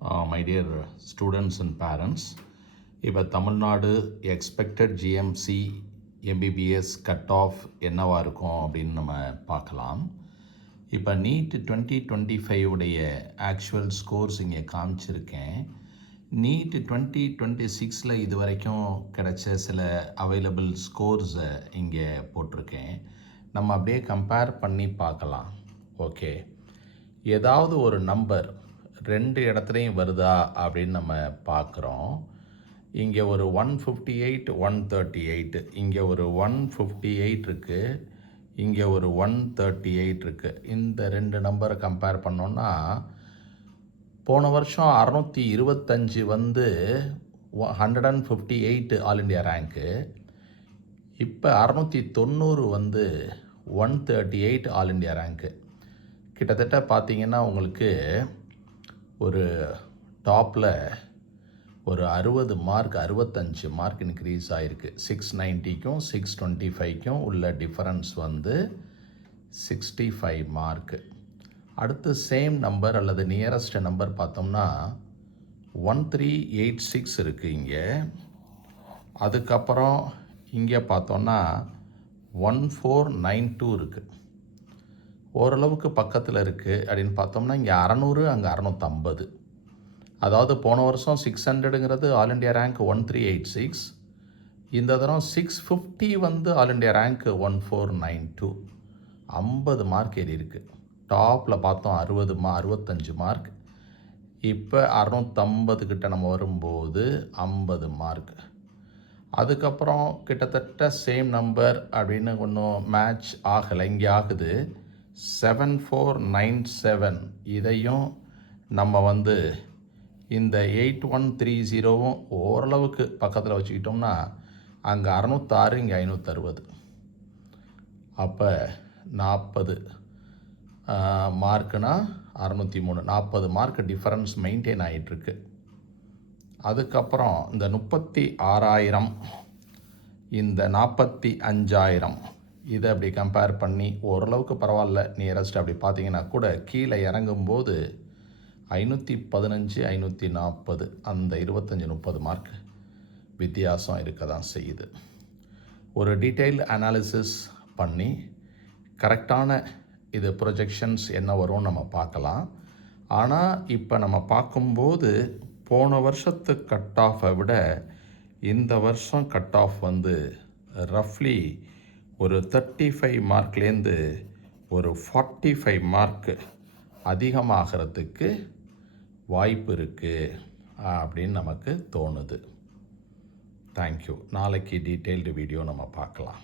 My dear students and parents, இப்போ Tamil Nadu expected GMC MBBS cut off என்னவாக இருக்கும் அப்படின்னு நம்ம பார்க்கலாம். இப்போ நீட் 2025 உடைய ஆக்சுவல் ஸ்கோர்ஸ் இங்கே காமிச்சிருக்கேன். நீட் 2026 இது வரைக்கும் கிடைச்ச சில அவைலபிள் ஸ்கோர்ஸை இங்கே போட்டிருக்கேன். நம்ம அப்படியே கம்பேர் பண்ணி பார்க்கலாம். ஓகே, ஏதாவது ஒரு நம்பர் ரெண்டு இடத்துலையும் வருதா அப்படின்னு நம்ம பார்க்குறோம். இங்கே ஒரு 158 138, இங்கே ஒரு 158 இருக்குது, இங்கே ஒரு 138 இருக்குது. இந்த ரெண்டு நம்பரை கம்பேர் பண்ணோன்னா போன வருஷம் 625 வந்து 158 ஆல் இண்டியா ரேங்க்கு, இப்போ 690 வந்து 138 ஆல் இண்டியா ரேங்க்கு. கிட்டத்தட்ட பார்த்திங்கன்னா உங்களுக்கு ஒரு டாப்பில் ஒரு 60 மார்க் 65 மார்க் இன்க்ரீஸ் ஆகிருக்கு. 690க்கும் 625க்கும் உள்ள டிஃபரன்ஸ் வந்து 65 மார்க்கு. அடுத்து சேம் நம்பர் அல்லது நியரஸ்ட் நம்பர் பார்த்தோம்னா 1386 இருக்குது இங்கே. அதுக்கப்புறம் இங்கே பார்த்தோன்னா 1492 இருக்குது. ஓரளவுக்கு பக்கத்தில் இருக்குது அப்படின்னு பார்த்தோம்னா இங்கே 600, அங்கே 650. அதாவது போன வருஷம் 600ங்கிறது ஆல் இண்டியா ரேங்க் 1386, இந்த தரம் 650 வந்து ஆல் இண்டியா ரேங்க் 1492. 50 மார்க் ஏறி இருக்குது. டாப்பில் பார்த்தோம் 65 மார்க், இப்போ 650 கிட்ட நம்ம வரும்போது 50 மார்க். அதுக்கப்புறம் கிட்டத்தட்ட சேம் நம்பர் அப்படின்னு ஒன்றும் மேட்ச் ஆகலை. இங்கே ஆகுது 7497. இதையும் நம்ம வந்து இந்த 8130வும் ஓரளவுக்கு பக்கத்தில் வச்சுக்கிட்டோம்னா அங்கே 606, இங்கே 560. அப்போ 40 மார்க்குனா 603, 40 மார்க் டிஃபரன்ஸ் மெயின்டைன் ஆகிட்டுருக்கு. அதுக்கப்புறம் இந்த 36,000, இந்த 45,000, இதை அப்படி கம்பேர் பண்ணி ஓரளவுக்கு பரவாயில்ல, நியரஸ்ட் அப்படி பார்த்தீங்கன்னா கூட கீழே இறங்கும்போது 515 540, அந்த 25-30 மார்க் வித்தியாசம் இருக்க தான் செய்யுது. ஒரு டீட்டெயில் அனாலிசிஸ் பண்ணி கரெக்டான இது ப்ரொஜெக்ஷன்ஸ் என்ன வரும்னு நம்ம பார்க்கலாம். ஆனால் இப்போ நம்ம பார்க்கும்போது போன வருஷத்து கட் ஆஃபை விட இந்த வருஷம் கட் ஆஃப் வந்து ரஃப்லி ஒரு 35 மார்க்லேருந்து ஒரு 45 மார்க்கு அதிகமாகிறதுக்கு வாய்ப்பு இருக்குது அப்படின்னு நமக்கு தோணுது. தேங்க்யூ. நாளைக்கு டீட்டெயில்டு வீடியோ நம்ம பார்க்கலாம்.